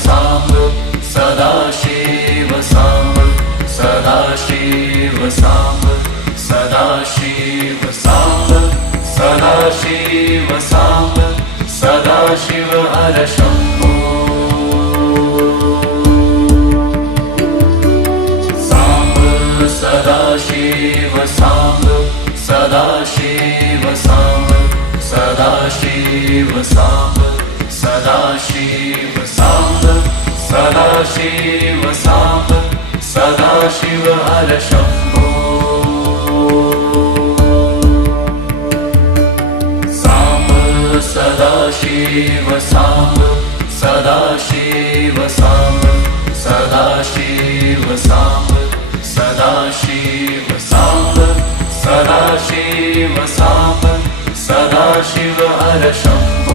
Samba Sadashiv Samba Sadashiv Samba Sadashiv Samba Sadashiv Samba Sadashiv हर Shambho Samba Sadashiv Samba Sadashiv Samba Sadashiv Samba Sadashiv Samba Sadashiv Samba Sadashiv हर Shambho Samba Sadashiv Samba Sadashiv Samba Sadashiv Samba Sadashiv Samba Sadashiv Samba Sadashiv हर Shambho.